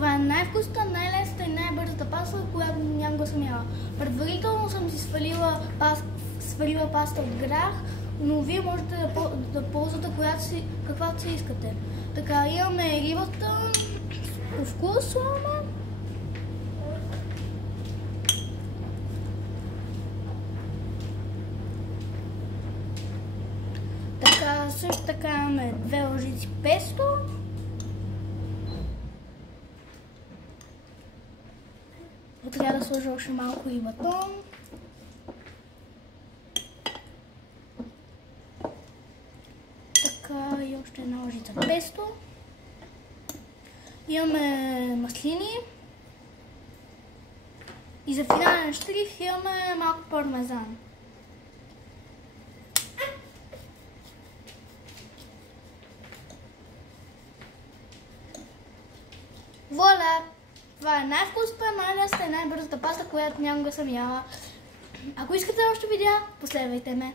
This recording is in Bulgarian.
Това е най-вкусната, най-лесната и най-бързата паста, която някога съм яла. Предварително съм си сварила паста от грах, но вие можете да ползвате каквато си искате. Така, имаме рибата, по вкус слагаме. Така, също така имаме 2 лъжици песто. Трябва да сложа още малко и батон. Така, и още една лъжица песто. Имаме маслини. И за финален штрих имаме малко пармезан. Вуаля! Това е най-вкусната, най-лесната и най-бързата паста, която някога съм яла. Ако искате още видеа, последвайте ме.